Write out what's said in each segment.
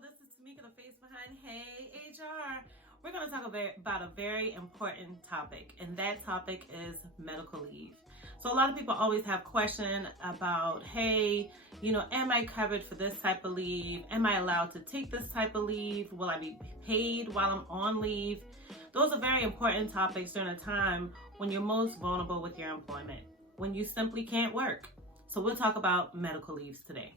this is Tamika, the face behind Hey HR. We're going to talk about a very important topic, and that topic is medical leave. So a lot of people always have questions about, hey, am I covered for this type of leave? Am I allowed to take this type of leave? Will I be paid while I'm on leave? Those are very important topics during a time when you're most vulnerable with your employment, when you simply can't work. So we'll talk about medical leaves today.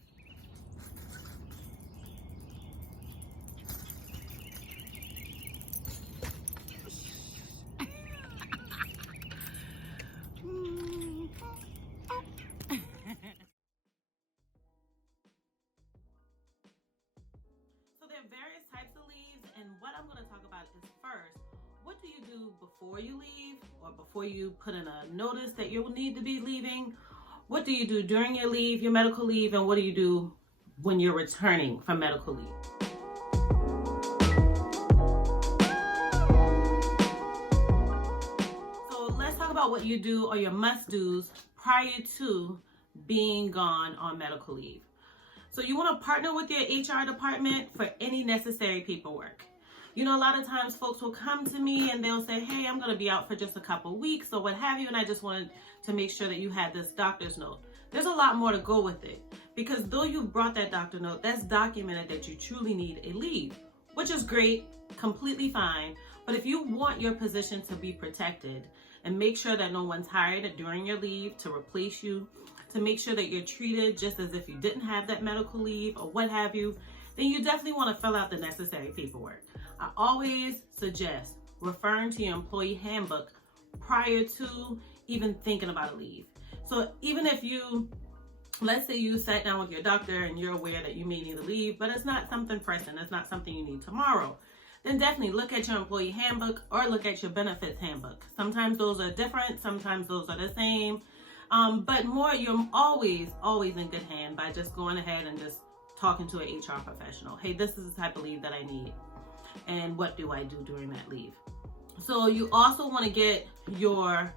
So there are various types of leaves, and what I'm going to talk about is first, what do you do before you leave or before you put in a notice that you'll need to be leaving? What do you do during your leave, your medical leave, and what do you do when you're returning from medical leave? So let's talk about what you do or your must-dos prior to being gone on medical leave. So you want to partner with your HR department for any necessary paperwork. A lot of times folks will come to me and they'll say, hey, I'm going to be out for just a couple weeks or what have you, and I just wanted to make sure that you had this doctor's note. There's a lot more to go with it, because though you brought that doctor note, that's documented that you truly need a leave, which is great, completely fine. But if you want your position to be protected and make sure that no one's hired during your leave to replace you, to make sure that you're treated just as if you didn't have that medical leave or what have you, then you definitely want to fill out the necessary paperwork. I always suggest referring to your employee handbook prior to even thinking about a leave. So even if let's say you sat down with your doctor and you're aware that you may need a leave, but it's not something pressing, it's not something you need tomorrow, then definitely look at your employee handbook or look at your benefits handbook. Sometimes those are different, sometimes those are the same. But you're always in good hand by just going ahead and just talking to an HR professional. Hey, this is the type of leave that I need, and what do I do during that leave? So you also want to get your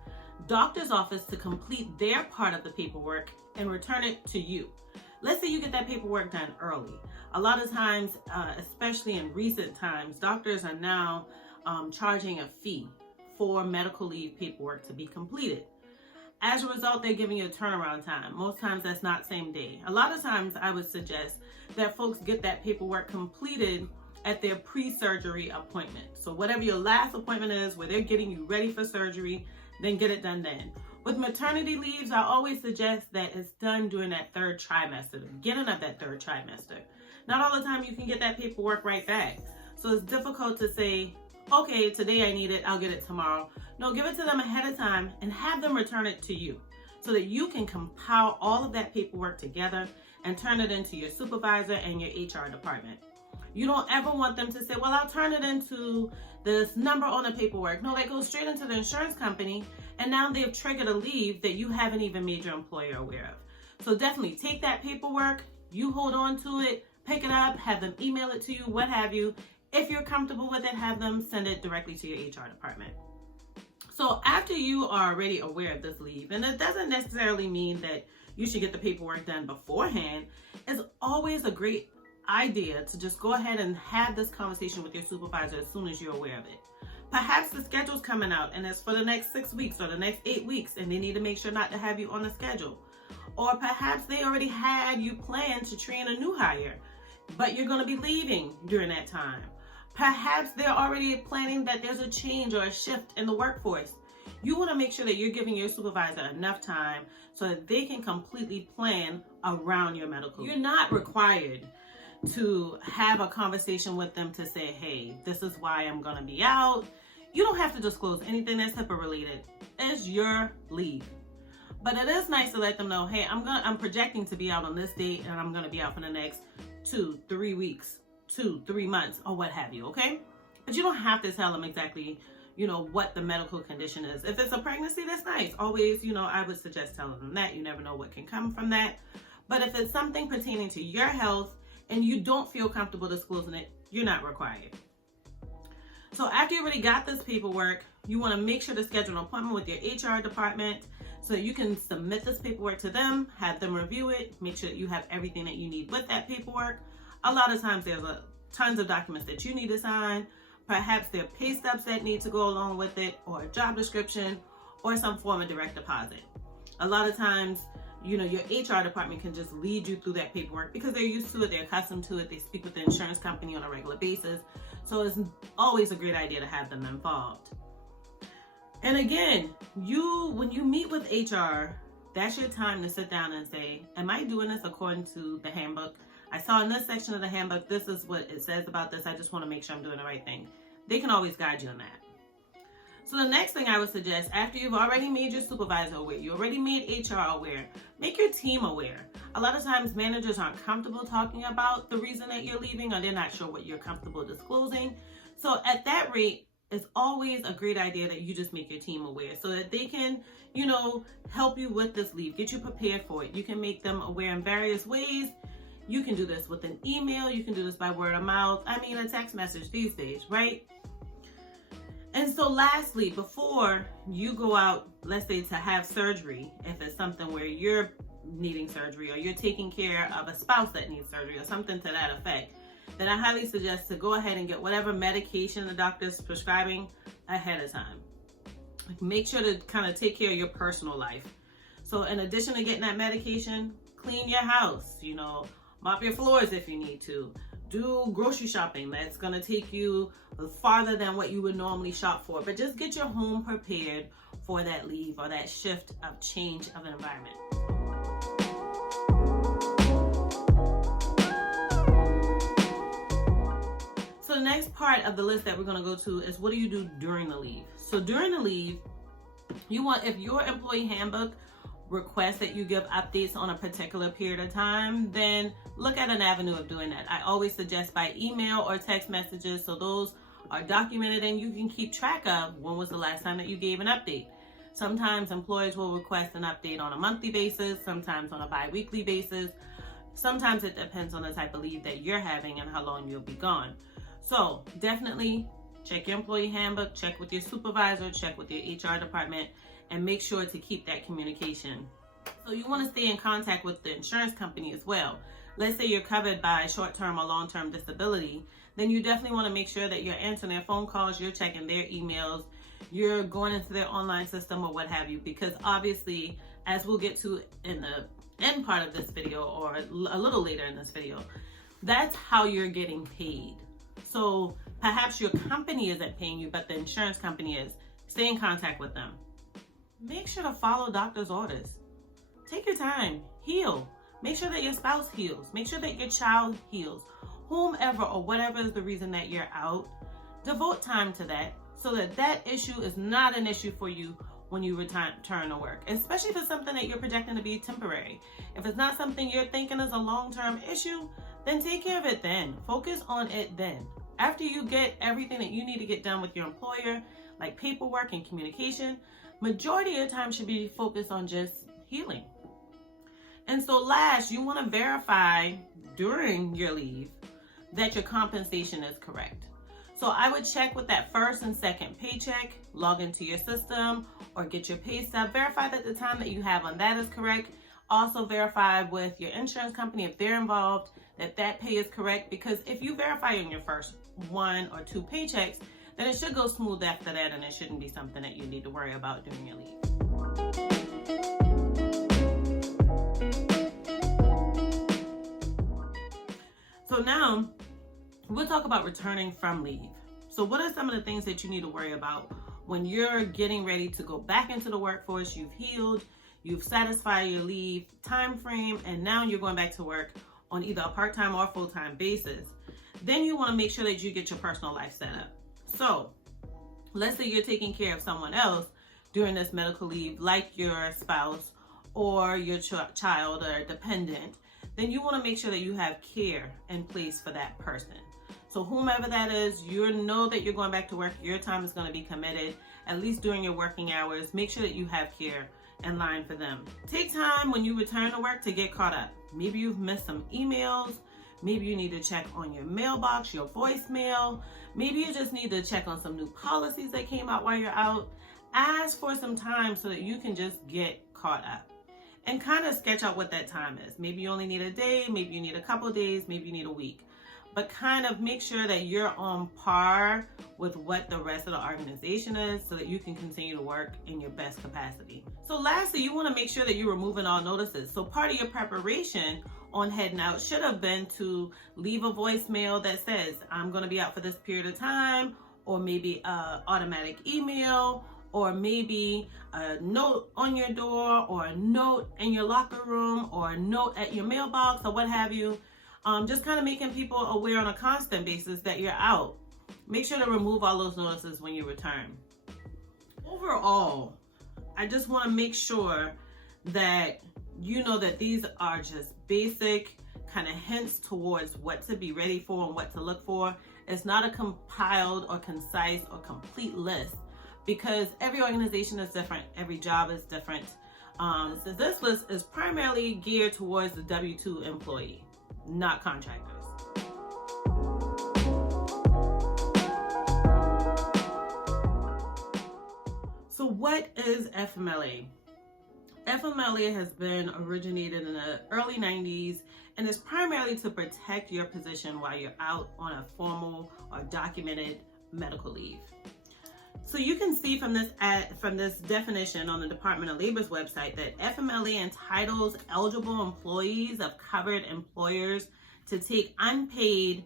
doctor's office to complete their part of the paperwork and return it to you. Let's say you get that paperwork done early. A lot of times, especially in recent times, doctors are now charging a fee for medical leave paperwork to be completed. As a result, they're giving you a turnaround time. Most times that's not same day. A lot of times I would suggest that folks get that paperwork completed at their pre-surgery appointment. So whatever your last appointment is, where they're getting you ready for surgery, then get it done then. With maternity leaves, I always suggest that it's done during that third trimester, the beginning of that third trimester. Not all the time you can get that paperwork right back. So it's difficult to say, okay, today I need it, I'll get it tomorrow. No, give it to them ahead of time and have them return it to you so that you can compile all of that paperwork together and turn it into your supervisor and your HR department. You don't ever want them to say, well, I'll turn it into this number on the paperwork. No, that goes straight into the insurance company, and now they've triggered a leave that you haven't even made your employer aware of. So definitely take that paperwork, you hold on to it, pick it up, have them email it to you, what have you. If you're comfortable with it, have them send it directly to your HR department. So after you are already aware of this leave, and it doesn't necessarily mean that you should get the paperwork done beforehand, it's always a great idea to just go ahead and have this conversation with your supervisor as soon as you're aware of it. Perhaps the schedule's coming out and it's for the next 6 weeks or the next 8 weeks, and they need to make sure not to have you on the schedule. Or perhaps they already had you planned to train a new hire, but you're going to be leaving during that time. Perhaps they're already planning that there's a change or a shift in the workforce. You want to make sure that you're giving your supervisor enough time so that they can completely plan around your medical leave. You're not required to have a conversation with them to say, hey, this is why I'm going to be out. You don't have to disclose anything that's HIPAA related. It's your leave. But it is nice to let them know, hey, I'm projecting to be out on this date, and I'm going to be out for the next 2-3 weeks. 2-3 months or what have you, okay? But you don't have to tell them exactly, what the medical condition is. If it's a pregnancy, that's nice. Always, I would suggest telling them that. You never know what can come from that. But if it's something pertaining to your health and you don't feel comfortable disclosing it, you're not required. So after you already got this paperwork, you want to make sure to schedule an appointment with your HR department so that you can submit this paperwork to them, have them review it, make sure that you have everything that you need with that paperwork. A lot of times there's tons of documents that you need to sign. Perhaps there are pay stubs that need to go along with it, or a job description, or some form of direct deposit. A lot of times, your HR department can just lead you through that paperwork because they're used to it, they're accustomed to it, they speak with the insurance company on a regular basis. So it's always a great idea to have them involved. And again, when you meet with HR, that's your time to sit down and say, am I doing this according to the handbook? I saw in this section of the handbook, this is what it says about this. I just want to make sure I'm doing the right thing. They can always guide you in that. So the next thing I would suggest, after you've already made your supervisor aware, you already made HR aware, make your team aware. A lot of times managers aren't comfortable talking about the reason that you're leaving, or they're not sure what you're comfortable disclosing. So at that rate, it's always a great idea that you just make your team aware so that they can, help you with this leave, get you prepared for it. You can make them aware in various ways. You can do this with an email. You can do this by word of mouth. A text message these days, right? And so lastly, before you go out, let's say to have surgery, if it's something where you're needing surgery or you're taking care of a spouse that needs surgery or something to that effect, then I highly suggest to go ahead and get whatever medication the doctor's prescribing ahead of time. Make sure to kind of take care of your personal life. So in addition to getting that medication, clean your house, mop your floors if you need to. Do grocery shopping that's going to take you farther than what you would normally shop for. But just get your home prepared for that leave or that shift of change of environment. So the next part of the list that we're going to go to is what do you do during the leave? So during the leave, if your employee handbook request that you give updates on a particular period of time, then look at an avenue of doing that. I always suggest by email or text messages, so those are documented and you can keep track of when was the last time that you gave an update. Sometimes employers will request an update on a monthly basis, sometimes on a bi-weekly basis. Sometimes it depends on the type of leave that you're having and how long you'll be gone. So definitely check your employee handbook, check with your supervisor, check with your HR department, and make sure to keep that communication. So you want to stay in contact with the insurance company as well. Let's say you're covered by short-term or long-term disability, then you definitely want to make sure that you're answering their phone calls, you're checking their emails, you're going into their online system or what have you, because obviously, as we'll get to in the end part of this video or a little later in this video, that's how you're getting paid. So perhaps your company isn't paying you, but the insurance company is. Stay in contact with them. Make sure to follow doctor's orders. Take your time, heal. Make sure that your spouse heals. Make sure that your child heals. Whomever or whatever is the reason that you're out, devote time to that so that that issue is not an issue for you when you return to work, especially if it's something that you're projecting to be temporary. If it's not something you're thinking is a long-term issue, then take care of it then. Focus on it then. After you get everything that you need to get done with your employer, like paperwork and communication, majority of your time should be focused on just healing. And so last, you want to verify during your leave that your compensation is correct. So I would check with that first and second paycheck, log into your system or get your pay stub, verify that the time that you have on that is correct. Also verify with your insurance company if they're involved that that pay is correct, because if you verify on your first 1 or 2 paychecks, then it should go smooth after that and it shouldn't be something that you need to worry about during your leave. So now we'll talk about returning from leave. So what are some of the things that you need to worry about when you're getting ready to go back into the workforce? You've healed, you've satisfied your leave time frame, and now you're going back to work on either a part-time or full-time basis. Then you want to make sure that you get your personal life set up. So let's say you're taking care of someone else during this medical leave, like your spouse or your child or dependent, then you want to make sure that you have care in place for that person. So whomever that is, you know that you're going back to work, your time is going to be committed, at least during your working hours. Make sure that you have care in line for them. Take time when you return to work to get caught up. Maybe you've missed some emails. Maybe you need to check on your mailbox, your voicemail. Maybe you just need to check on some new policies that came out while you're out. Ask for some time so that you can just get caught up and kind of sketch out what that time is. Maybe you only need a day, maybe you need a couple of days, maybe you need a week. but kind of make sure that you're on par with what the rest of the organization is so that you can continue to work in your best capacity. So lastly, you want to make sure that you're removing all notices. So part of your preparation on heading out should have been to leave a voicemail that says, I'm going to be out for this period of time, or maybe an automatic email, or maybe a note on your door, or a note in your locker room, or a note at your mailbox, or what have you. Just kind of making people aware on a constant basis that you're out. Make sure to remove all those notices when you return. Overall, I just want to make sure that you know that these are just basic kind of hints towards what to be ready for and what to look for. It's not a compiled or concise or complete list because every organization is different. Every job is different. So this list is primarily geared towards the W-2 employee, not contractors. So what is FMLA? FMLA has been originated in the early 90s and is primarily to protect your position while you're out on a formal or documented medical leave. So you can see from this definition on the Department of Labor's website that FMLA entitles eligible employees of covered employers to take unpaid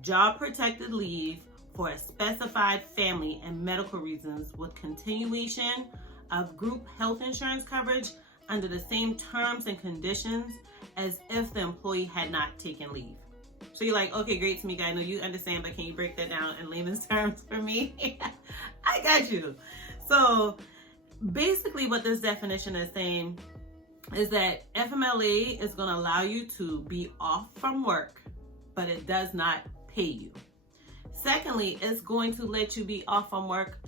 job-protected leave for a specified family and medical reasons with continuation of group health insurance coverage under the same terms and conditions as if the employee had not taken leave. So you're like, okay, great, Tamika, I know you understand, but can you break that down in layman's terms for me? I got you. So basically what this definition is saying is that FMLA is going to allow you to be off from work, but it does not pay you. Secondly, it's going to let you be off from work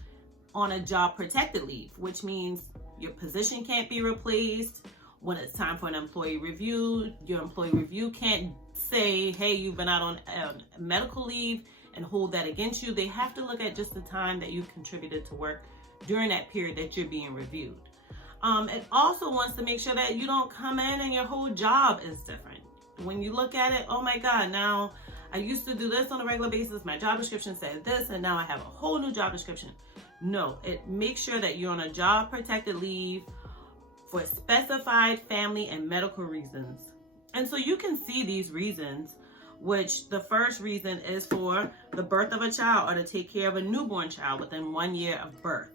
on a job protected leave, which means your position can't be replaced. When it's time for an employee review, your employee review can't say, hey, you've been out on medical leave and hold that against you. They have to look at just the time that you contributed to work during that period that you're being reviewed. It also wants to make sure that you don't come in and your whole job is different. When you look at it, oh my God, now I used to do this on a regular basis. My job description said this, and now I have a whole new job description. No, it makes sure that you're on a job protected leave for specified family and medical reasons. And so you can see these reasons, which the first reason is for the birth of a child or to take care of a newborn child within 1 year of birth.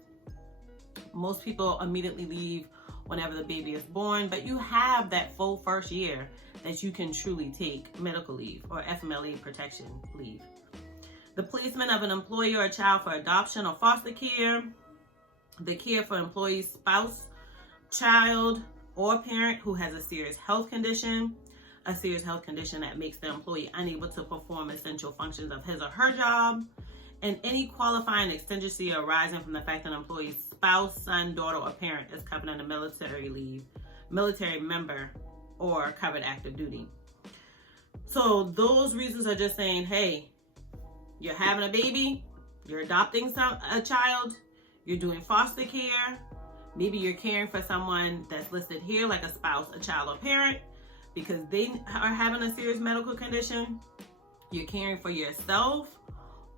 Most people immediately leave whenever the baby is born, but you have that full first year that you can truly take medical leave or FMLA protection leave. The placement of an employee or a child for adoption or foster care, the care for employee's spouse, child, or parent who has a serious health condition that makes the employee unable to perform essential functions of his or her job, and any qualifying exigency arising from the fact that an employee's spouse, son, daughter, or parent is covered under military leave, military member, or covered active duty. So those reasons are just saying, hey, you're having a baby, you're adopting a child, you're doing foster care, maybe you're caring for someone that's listed here like a spouse, a child, or parent because they are having a serious medical condition, you're caring for yourself,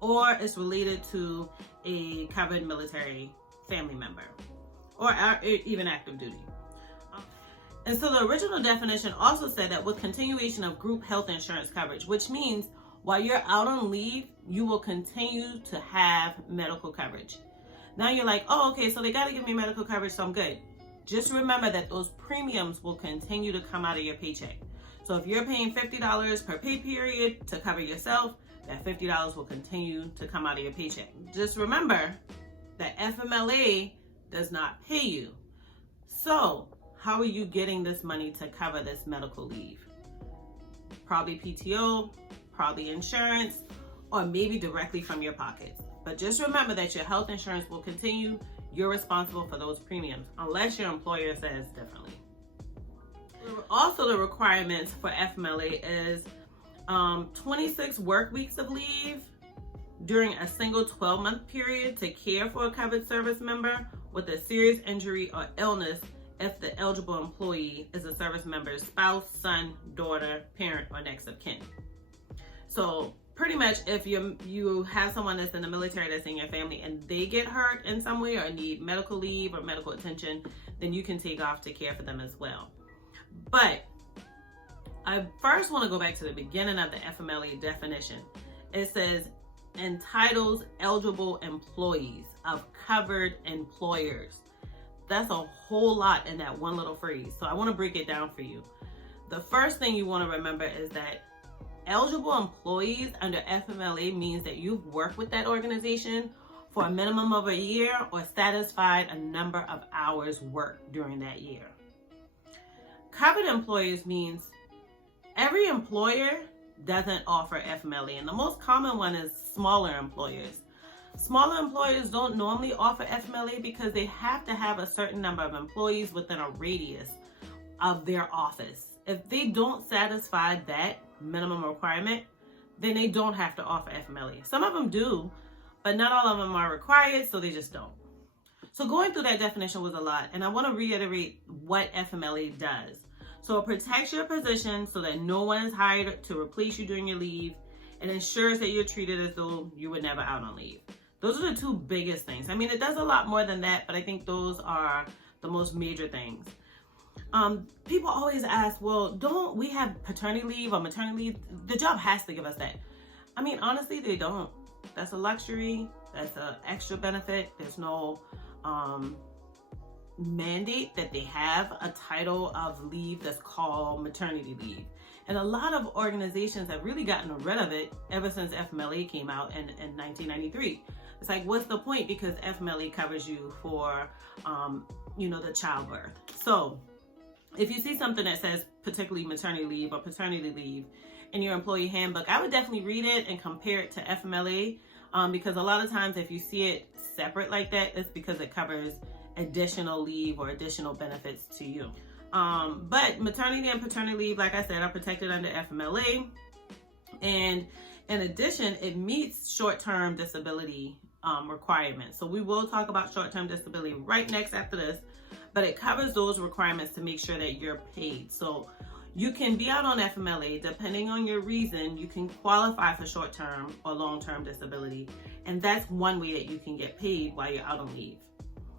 or it's related to a covered military family member or even active duty. And so the original definition also said that with continuation of group health insurance coverage, which means while you're out on leave, you will continue to have medical coverage. Now you're like, oh, okay, so they got to give me medical coverage, so I'm good. Just remember that those premiums will continue to come out of your paycheck. So if you're paying $50 per pay period to cover yourself, that $50 will continue to come out of your paycheck. Just remember that FMLA does not pay you. So how are you getting this money to cover this medical leave? Probably PTO, probably insurance, or maybe directly from your pockets. But just remember that your health insurance will continue. You're responsible for those premiums unless your employer says differently. Also, the requirements for FMLA is 26 work weeks of leave during a single 12-month period to care for a covered service member with a serious injury or illness if the eligible employee is a service member's spouse, son, daughter, parent, or next of kin. So pretty much if you have someone that's in the military that's in your family and they get hurt in some way or need medical leave or medical attention, then you can take off to care for them as well. But I first want to go back to the beginning of the FMLA definition. It says entitles eligible employees of covered employers. That's a whole lot in that one little phrase. So I want to break it down for you. The first thing you want to remember is that eligible employees under FMLA means that you've worked with that organization for a minimum of a year or satisfied a number of hours worked during that year. Covered employers means every employer doesn't offer FMLA, and the most common one is smaller employers. Smaller employers don't normally offer FMLA because they have to have a certain number of employees within a radius of their office. If they don't satisfy that minimum requirement, then they don't have to offer FMLA. Some of them do, but not all of them are required, so they just don't. So going through that definition was a lot, and I want to reiterate what FMLA does. So it protects your position so that no one is hired to replace you during your leave, and ensures that you're treated as though you were never out on leave. Those are the two biggest things. I mean, it does a lot more than that, but I think those are the most major things. People always ask, well, don't we have paternity leave or maternity leave? The job has to give us that. I mean, honestly, they don't. That's a luxury. That's an extra benefit. There's no mandate that they have a title of leave that's called maternity leave. And a lot of organizations have really gotten rid of it ever since FMLA came out in 1993. It's like, what's the point? Because FMLA covers you for, the childbirth. So if you see something that says particularly maternity leave or paternity leave in your employee handbook, I would definitely read it and compare it to FMLA, because a lot of times if you see it separate like that, it's because it covers additional leave or additional benefits to you. But maternity and paternity leave, like I said, are protected under FMLA. And in addition, it meets short-term disability requirements. So we will talk about short-term disability right next after this, but it covers those requirements to make sure that you're paid. So you can be out on FMLA, depending on your reason, you can qualify for short-term or long-term disability. And that's one way that you can get paid while you're out on leave.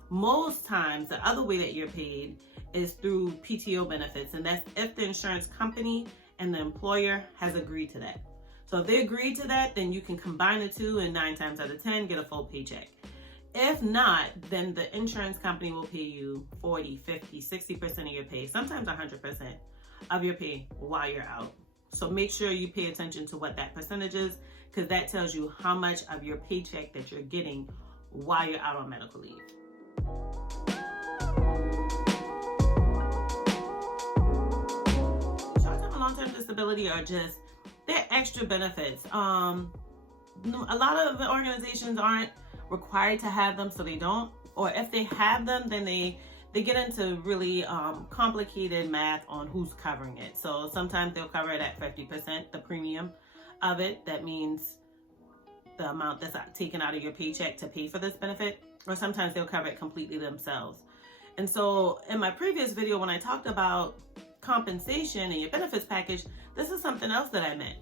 Most times, the other way that you're paid is through PTO benefits, and that's if the insurance company and the employer has agreed to that. So if they agree to that, then you can combine the two and 9 times out of 10 get a full paycheck. If not, then the insurance company will pay you 40, 50, 60% of your pay, sometimes 100% of your pay while you're out. So make sure you pay attention to what that percentage is, because that tells you how much of your paycheck that you're getting while you're out on medical leave. Short-term and long-term disability are just, they're extra benefits. A lot of organizations aren't required to have them, so they don't. Or if they have them, then they get into really complicated math on who's covering it. So sometimes they'll cover it at 50%, the premium of it. That means the amount that's taken out of your paycheck to pay for this benefit. Or sometimes they'll cover it completely themselves. And so in my previous video, when I talked about compensation and your benefits package, this is something else that I meant.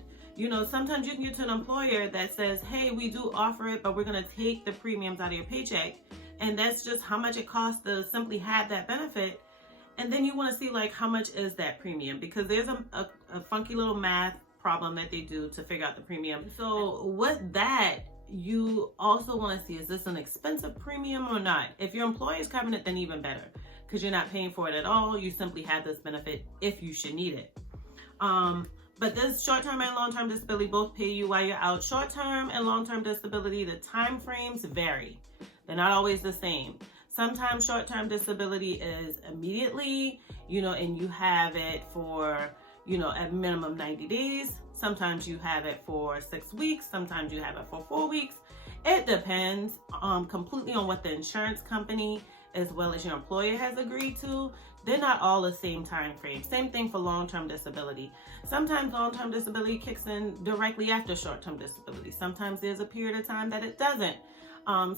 Sometimes you can get to an employer that says, hey, we do offer it, but we're going to take the premiums out of your paycheck. And that's just how much it costs to simply have that benefit. And then you want to see, like, how much is that premium? Because there's a funky little math problem that they do to figure out the premium. So with that, you also want to see, is this an expensive premium or not? If your employer is covering it, then even better, because you're not paying for it at all. You simply have this benefit if you should need it. But this short-term and long-term disability both pay you while you're out. Short-term and long-term disability, the time frames vary. They're not always the same. Sometimes short-term disability is immediately, and you have it for, at minimum 90 days. Sometimes you have it for 6 weeks. Sometimes you have it for 4 weeks. It depends completely on what the insurance company as well as your employer has agreed to. They're not all the same time frame. Same thing for long-term disability. Sometimes long-term disability kicks in directly after short-term disability. Sometimes there's a period of time that it doesn't.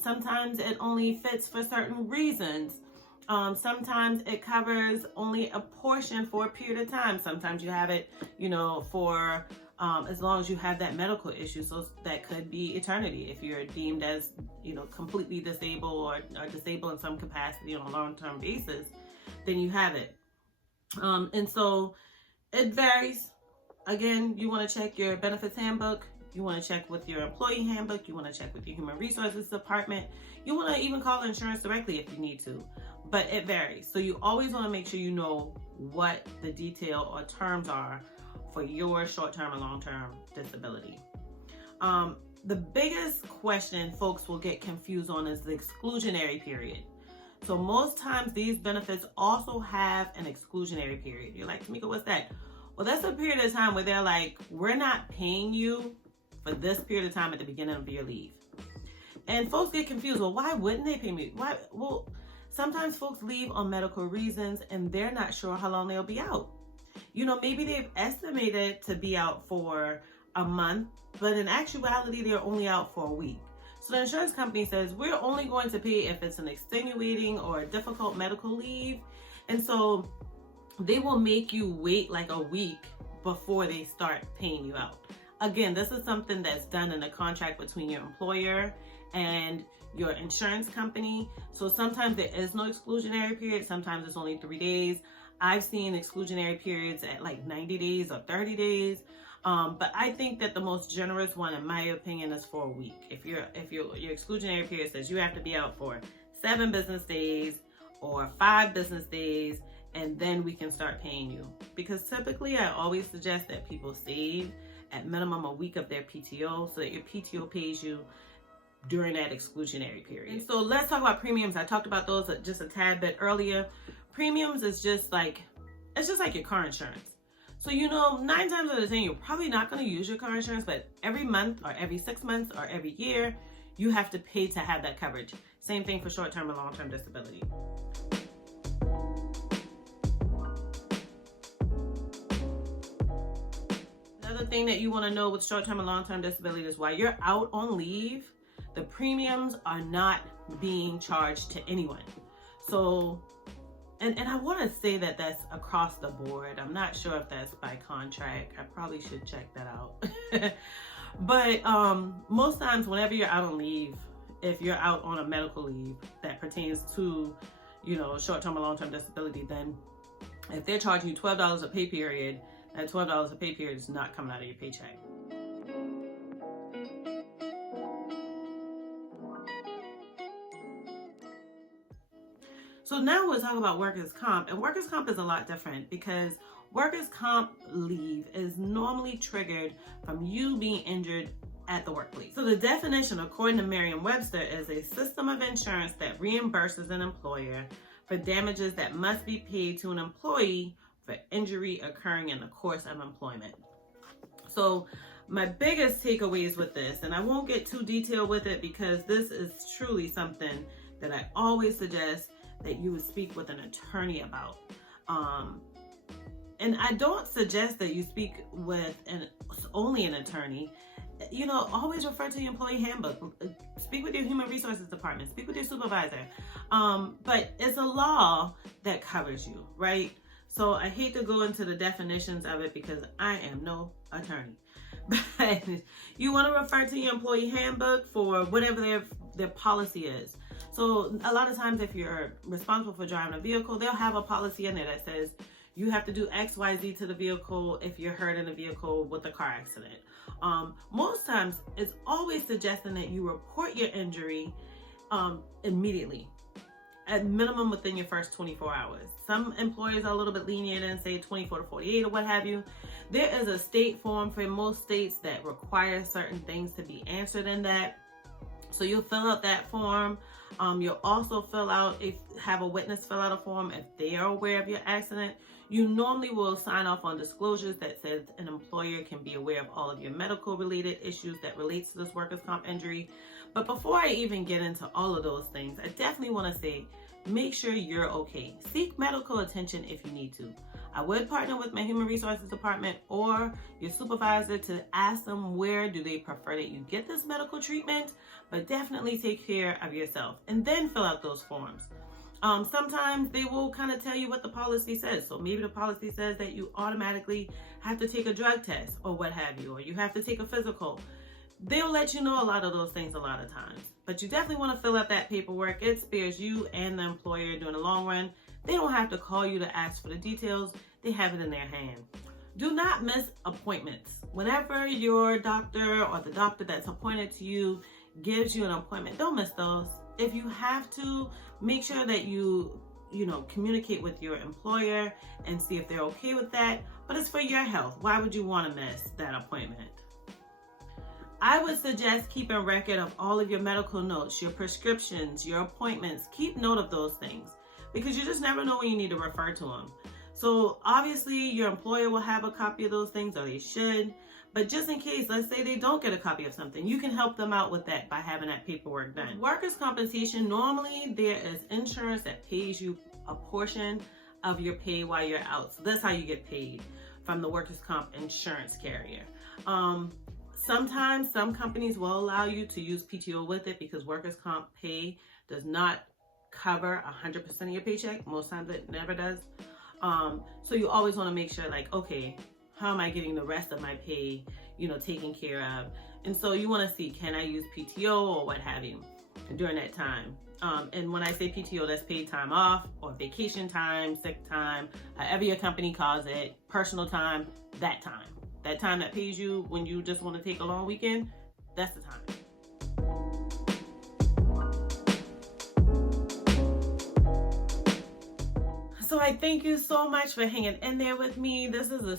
Sometimes it only fits for certain reasons. Sometimes it covers only a portion for a period of time. Sometimes you have it, for as long as you have that medical issue. So that could be eternity if you're deemed as, completely disabled or disabled in some capacity on a long-term basis, then you have it. And so it varies. Again, you want to check your benefits handbook. You want to check with your employee handbook. You want to check with your human resources department. You want to even call insurance directly if you need to, but it varies. So you always want to make sure you know what the detail or terms are for your short-term and long-term disability. The biggest question folks will get confused on is the exclusionary period. So most times these benefits also have an exclusionary period. You're like, Tamika, what's that? Well, that's a period of time where they're like, we're not paying you for this period of time at the beginning of your leave. And folks get confused. Well, why wouldn't they pay me? Why? Well, sometimes folks leave on medical reasons and they're not sure how long they'll be out. Maybe they've estimated to be out for a month, but in actuality, they're only out for a week. So the insurance company says, we're only going to pay if it's an extenuating or a difficult medical leave. And so they will make you wait like a week before they start paying you out. Again, this is something that's done in a contract between your employer and your insurance company. So sometimes there is no exclusionary period. Sometimes it's only 3 days. I've seen exclusionary periods at like 90 days or 30 days. But I think that the most generous one, in my opinion, is for a week. If your exclusionary period says you have to be out for 7 business days or 5 business days, and then we can start paying you. Because typically I always suggest that people save at minimum a week of their PTO so that your PTO pays you during that exclusionary period. So let's talk about premiums. I talked about those just a tad bit earlier. Premiums is just like your car insurance. So 9 times out of 10, you're probably not going to use your car insurance, but every month or every 6 months or every year, you have to pay to have that coverage. Same thing for short-term and long-term disability. Another thing that you want to know with short-term and long-term disability is while you're out on leave, the premiums are not being charged to anyone. So, and I want to say that that's across the board. I'm not sure if that's by contract. I probably should check that out. But most times whenever you're out on leave, if you're out on a medical leave that pertains to, short-term or long-term disability, then if they're charging you $12 a pay period, that $12 a pay period is not coming out of your paycheck. So now we'll talk about workers' comp. And workers' comp is a lot different because workers' comp leave is normally triggered from you being injured at the workplace. So the definition, according to Merriam-Webster, is a system of insurance that reimburses an employer for damages that must be paid to an employee for injury occurring in the course of employment. So my biggest takeaways with this, and I won't get too detailed with it because this is truly something that I always suggest that you would speak with an attorney about. And I don't suggest that you speak with only an attorney. Always refer to your employee handbook. Speak with your human resources department. Speak with your supervisor. But it's a law that covers you, right? So I hate to go into the definitions of it because I am no attorney. But you want to refer to your employee handbook for whatever their policy is. So a lot of times if you're responsible for driving a vehicle, they'll have a policy in there that says you have to do X, Y, Z to the vehicle if you're hurt in a vehicle with a car accident. Most times it's always suggesting that you report your injury immediately, at minimum within your first 24 hours. Some employers are a little bit lenient and say 24 to 48 or what have you. There is a state form for most states that requires certain things to be answered in that. So you'll fill out that form. You'll also have a witness fill out a form if they are aware of your accident. You normally will sign off on disclosures that says an employer can be aware of all of your medical related issues that relates to this workers' comp injury. But before I even get into all of those things, I definitely want to say, make sure you're okay. Seek medical attention if you need to. I would partner with my human resources department or your supervisor to ask them where do they prefer that you get this medical treatment, but definitely take care of yourself and then fill out those forms. Sometimes they will kind of tell you what the policy says. So maybe the policy says that you automatically have to take a drug test or what have you, or you have to take a physical. They'll let you know a lot of those things a lot of times. But you definitely want to fill out that paperwork. It spares you and the employer during the long run. They don't have to call you to ask for the details. They have it in their hand. Do not miss appointments. Whenever your doctor or the doctor that's appointed to you gives you an appointment, don't miss those. If you have to, make sure that you communicate with your employer and see if they're okay with that. But it's for your health. Why would you want to miss that appointment? I would suggest keeping record of all of your medical notes, your prescriptions, your appointments. Keep note of those things because you just never know when you need to refer to them. So obviously your employer will have a copy of those things, or they should. But just in case, let's say they don't get a copy of something, you can help them out with that by having that paperwork done. Workers' compensation, normally there is insurance that pays you a portion of your pay while you're out. So that's how you get paid, from the workers' comp insurance carrier. Sometimes some companies will allow you to use PTO with it because workers' comp pay does not cover 100% of your paycheck. Most times it never does. So you always want to make sure, like, okay, how am I getting the rest of my pay, taken care of? And so you want to see, can I use PTO or what have you during that time? And when I say PTO, that's paid time off or vacation time, sick time, however your company calls it, personal time, that time. That time that pays you when you just want to take a long weekend, that's the time. So I thank you so much for hanging in there with me. This is a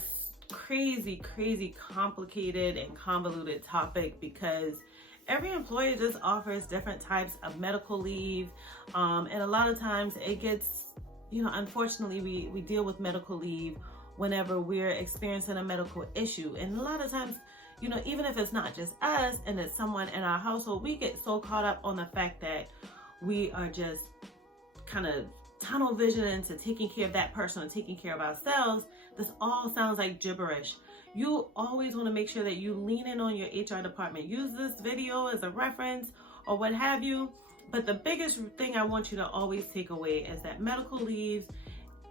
crazy, crazy complicated and convoluted topic because every employer just offers different types of medical leave. And a lot of times it gets, unfortunately we deal with medical leave whenever we're experiencing a medical issue. And a lot of times, even if it's not just us and it's someone in our household, we get so caught up on the fact that we are just kind of tunnel vision into taking care of that person or taking care of ourselves. This all sounds like gibberish. You always want to make sure that you lean in on your HR department. Use this video as a reference or what have you. But the biggest thing I want you to always take away is that medical leaves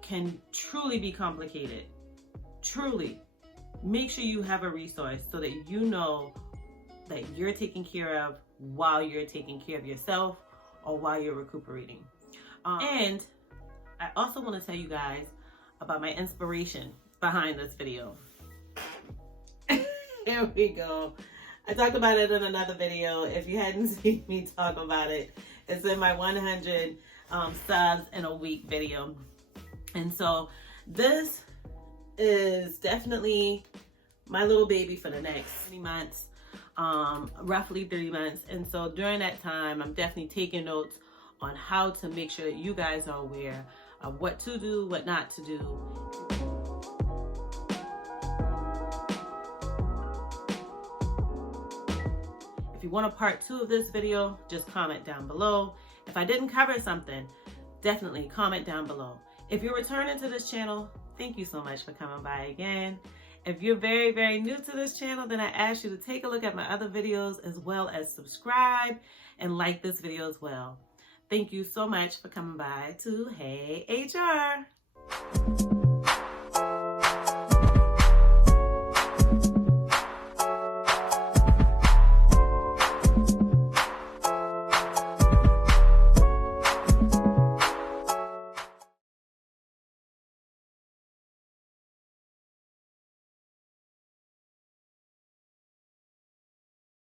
can truly be complicated. Truly. Make sure you have a resource so that you know that you're taken care of while you're taking care of yourself or while you're recuperating. And I also want to tell you guys about my inspiration behind this video. Here we go. I talked about it in another video. If you hadn't seen me talk about it, it's in my 100 subs in a week video. And so this is definitely my little baby for the next 3 months, roughly 3 months. And so during that time, I'm definitely taking notes on how to make sure that you guys are aware of what to do, what not to do. If you want a part 2 of this video, just comment down below. If I didn't cover something, definitely comment down below. If you're returning to this channel, thank you so much for coming by again. If you're very, very new to this channel, then I ask you to take a look at my other videos as well as subscribe and like this video as well. Thank you so much for coming by to Hey HR.